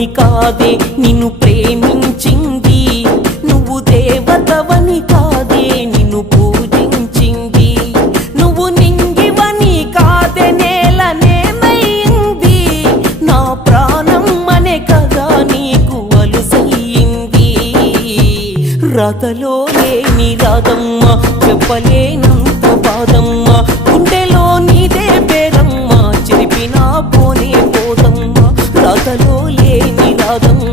దేవుడవని కాదే నిన్ను ప్రేమించింది, నువ్వు దేవతవని కాదే నిన్ను పూజించింది, నువ్వు నింగివని కాదే నేలనేమైంది, నా ప్రాణం అనే కదా నీకు అలుసయ్యింది. రాతలో లేని రాదమ్మ, చెప్పలేనంత బాధమ్మ, గుండెలో నీదే పేరమ్మ, చెరిపినా పోనే పోదమ్మ. రాతలో లేని రాదమ్మ,